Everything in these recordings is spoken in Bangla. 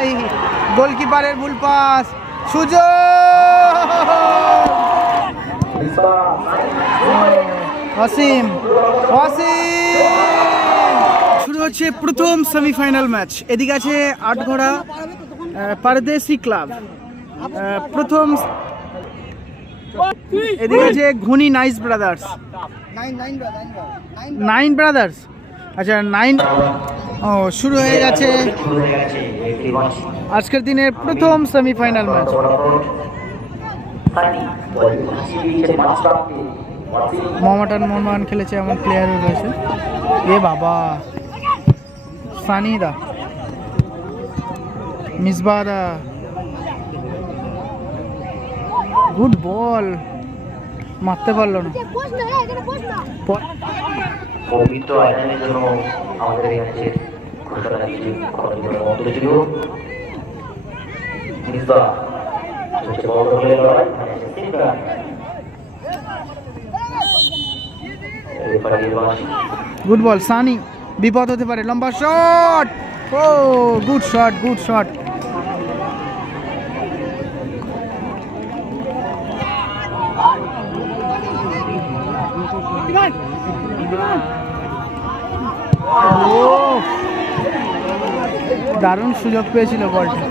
ভাই গোলকিপারের ভুল পাস। সুযোগ! অসীম অসীম শুরু হচ্ছে প্রথম সেমিফাইনাল ম্যাচ এদিকে আছে আটঘোড়া পারদেশি ক্লাব প্রথম এদিকে আছে ঘনি নাইস ব্রাদার্স। Nine brothers? আচ্ছা নাইন ও শুরু হয়ে গেছে। আজকের দিনের প্রথম সেমিফাইনাল ম্যাচ মোহামেডান মোহনবাগান খেলেছে এমন প্লেয়ারও রয়েছে। এ বাবা। সানিদা মিসবাদা গুড বল মারতে পারল না। পবিত্র আয়োজনের জন্য আমাদের এই ম্যাচের ঘোষণা কিছু কতগুলো মন্ত্র ছিল মিসবা হচ্ছে বড় দলের লড়াই মানে সিমরান রেফারির বাঁশি গুড বল সানি বিপদ হতে পারে লম্বা শট ও গুড শট গুড শট দারুণ সুযোগ পেয়েছিল বলটা।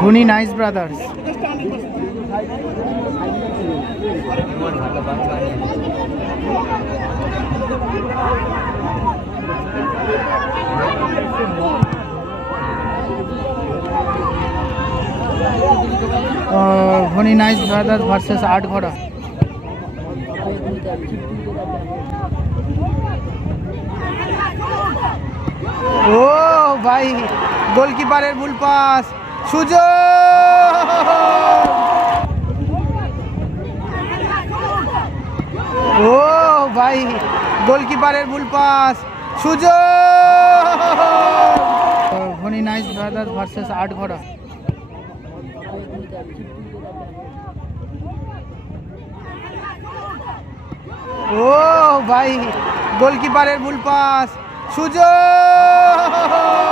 ঘুনি নাইস ব্রাদার্স। ঘনি নাইস ব্রাদার্স ভার্সেস আট ঘোড়া ও ভাই, গোলকিপারের ভুল পাস। সুযোগ! ও ভাই, গোলকিপারের ভুল পাস। সুযোগ! ঘনি নাইস ব্রাদার্স ভার্সেস আট ঘোড়া ও ভাই, গোলকিপারের ভুল পাস। সুযোগ!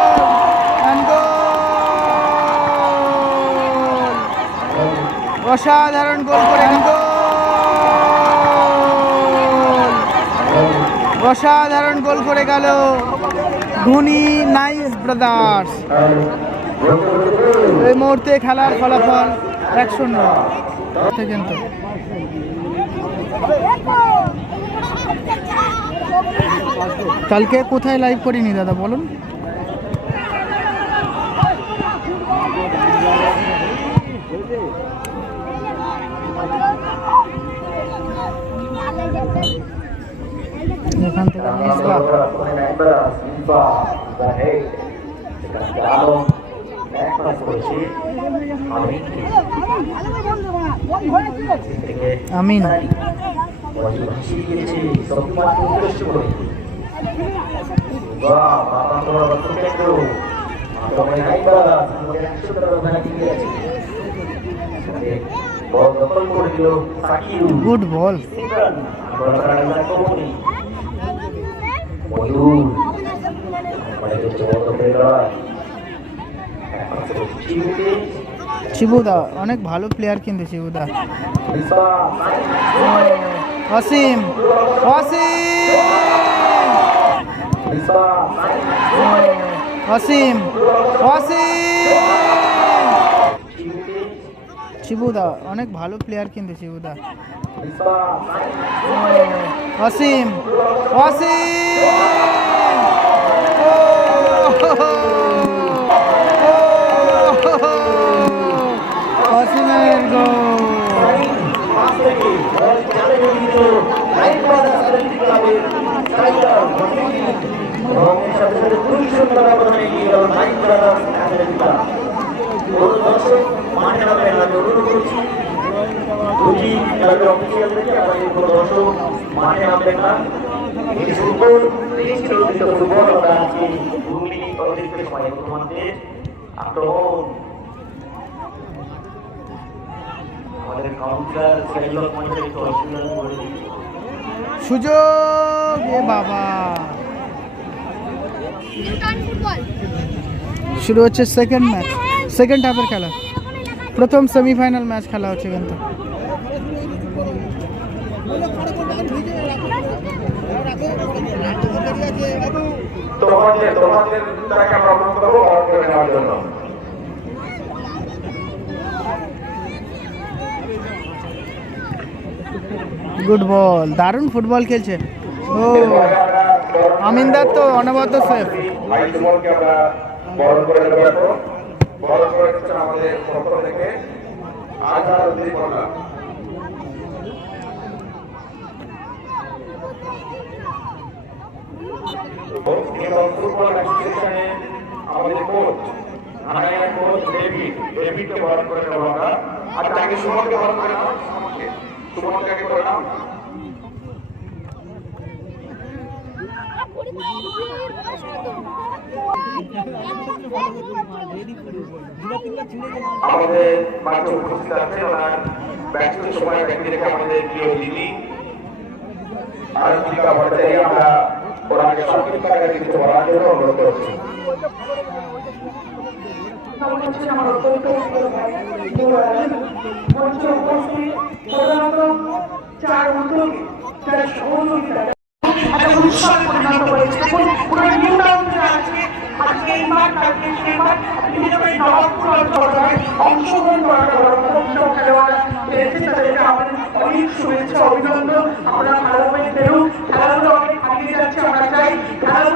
অসাধারণ গোল করে গোল অসাধারণ গোল করে গেল ধোনি নাইস ব্রাদার্স। এই মুহূর্তে খেলার ফলাফল এক শূন্য কিন্তু। কালকে কোথায় লাইভ করিনি দাদা, বলুন। এখান থেকে। আমিন। করে দিল গুড বল ময়ূর মানে হচ্ছে শিবুদা অনেক ভালো প্লেয়ার কিন্তু বিশ্বাস অসীম অসীম। অসীম অসীম। শিবুদা অনেক ভালো প্লেয়ার কিন্তু শিবুদা অসীম অসীম! অসীমের সাথে সাথে দুই শূন্য ব্যবধানে এগিয়ে গেল লাইন ব্রাদার্স অ্যাথলেটিক কোনো দর্শক মাঠে নামে আমি অনুরোধ করছি দুটি ক্লাবের অফিসিয়াল থেকে আমাদের কোনো দর্শক মাঠে নামবেন না এই ফুটবল তিরিশ কিলোমিটার ফুটবল আমরা আজকে দু মিনিট অতিরিক্ত সময় তোমাদের আক্রমণ আমাদের কাউন্টার সেলক মঞ্চে একটু অসুবিধা করে দিয়েছে সুযোগ এ বাবা শুরু হচ্ছে সেকেন্ড ম্যাচ সেকেন্ড হাফের খেলা প্রথম সেমিফাইনাল ম্যাচ খেলা হচ্ছে কিন্তু তোমাদের তোমাদের তাকে আমরা অনুরোধ করব বরণ করে নেওয়ার জন্য। গুড বল দারুণ ফুটবল খেলছে। ও আমিনদার তো অনবদ্য সেফ ভাই সুমনকে আমরা বরণ করে নেব এখন বরণ করে নিচ্ছেন আমাদের পক্ষ থেকে। আজহার এবং ফুটবল অ্যাসোসিয়েশনে আমাদের কোচ হানাইয়া কোচ ডেভিড ডেভিডকে বরণ করে নেব আমরা আর তাকে সুমনকে বরণ করে নাও সুমনকে সুমনকে করে আমাদের মাঝে উপস্থিত আছে ব্যস্ত সময় ব্যক্তি রেখে আমাদের প্রিয় দিদি। আনন্দিকা ভট্টাচার্য আমরা ওনাকে সংক্ষিপ্ত আকারে কিছু বলার জন্য অনুরোধ করছি। আমার অত্যন্ত উপস্থিত প্রধানত চার উদ্যোগী যারা সহযোগিতা একটা উৎসব পরিণত হয়েছে দেখুন পুরো নিউ টাউন আজকে আজকে এই মাঠ কালকে সেই মাঠ বিশেষ করে নবাবপুর অঞ্চলে অংশগ্রহণ করার উৎসব খেলোয়াড় পেয়েছে তাদেরকে আমাদের অনেক শুভেচ্ছা অভিনন্দন আমরা ভালোভাবে খেলুন খেলাধুলো অনেক এগিয়ে যাচ্ছে আমরা চাই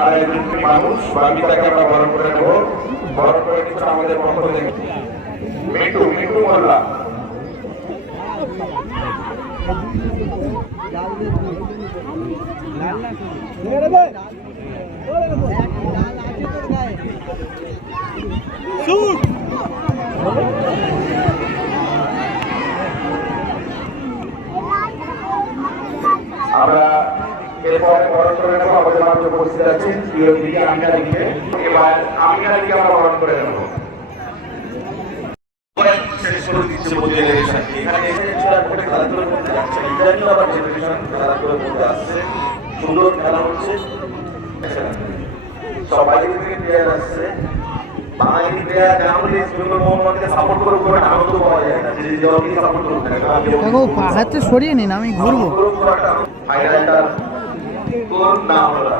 আড়াই মিনিট মানুষ বাকিটাকে আমরা বরণ করে নেব। বরণ করে নিচ্ছেন আমাদের পক্ষ থেকে। মিটু মিটু মোল্লা আমরা এরপরে বরণ করে আমাদের উপস্থিত আছেন এবার আমরা বরণ করে নেব। সুন্দর খেলা হচ্ছে সবাই থেকে প্লেয়ার আসছে। বাঙালি প্লেয়ার যেমন ইস্টবেঙ্গল মোহাম্মদকে সাপোর্ট করে করে আনন্দ পাওয়া যায় না। যে দলকে সাপোর্ট করতে দেখো পাহাড়তে সরিয়ে নিন আমি ঘুরবো। ফাইনালটা কোন নাম হলো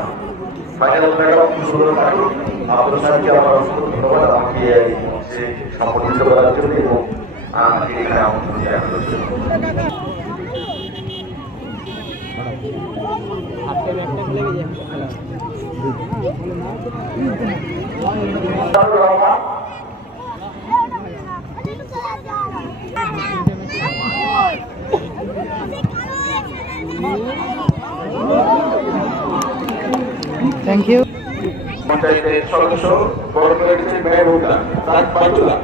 ফাইনাল খুব সুন্দর থাকুক আপনার সাথে আমার অসংখ্য ধন্যবাদ। আমাকে এই মঞ্চে করার জন্য এবং আমাকে এখানে আমন্ত্রণ জানানোর জন্য। শামসুর থ্যাংক ইউ পঞ্চায়েতের সদস্য বড় করে দিচ্ছেন মেহবুবুল্লাহ তার বায়তুল্লাহ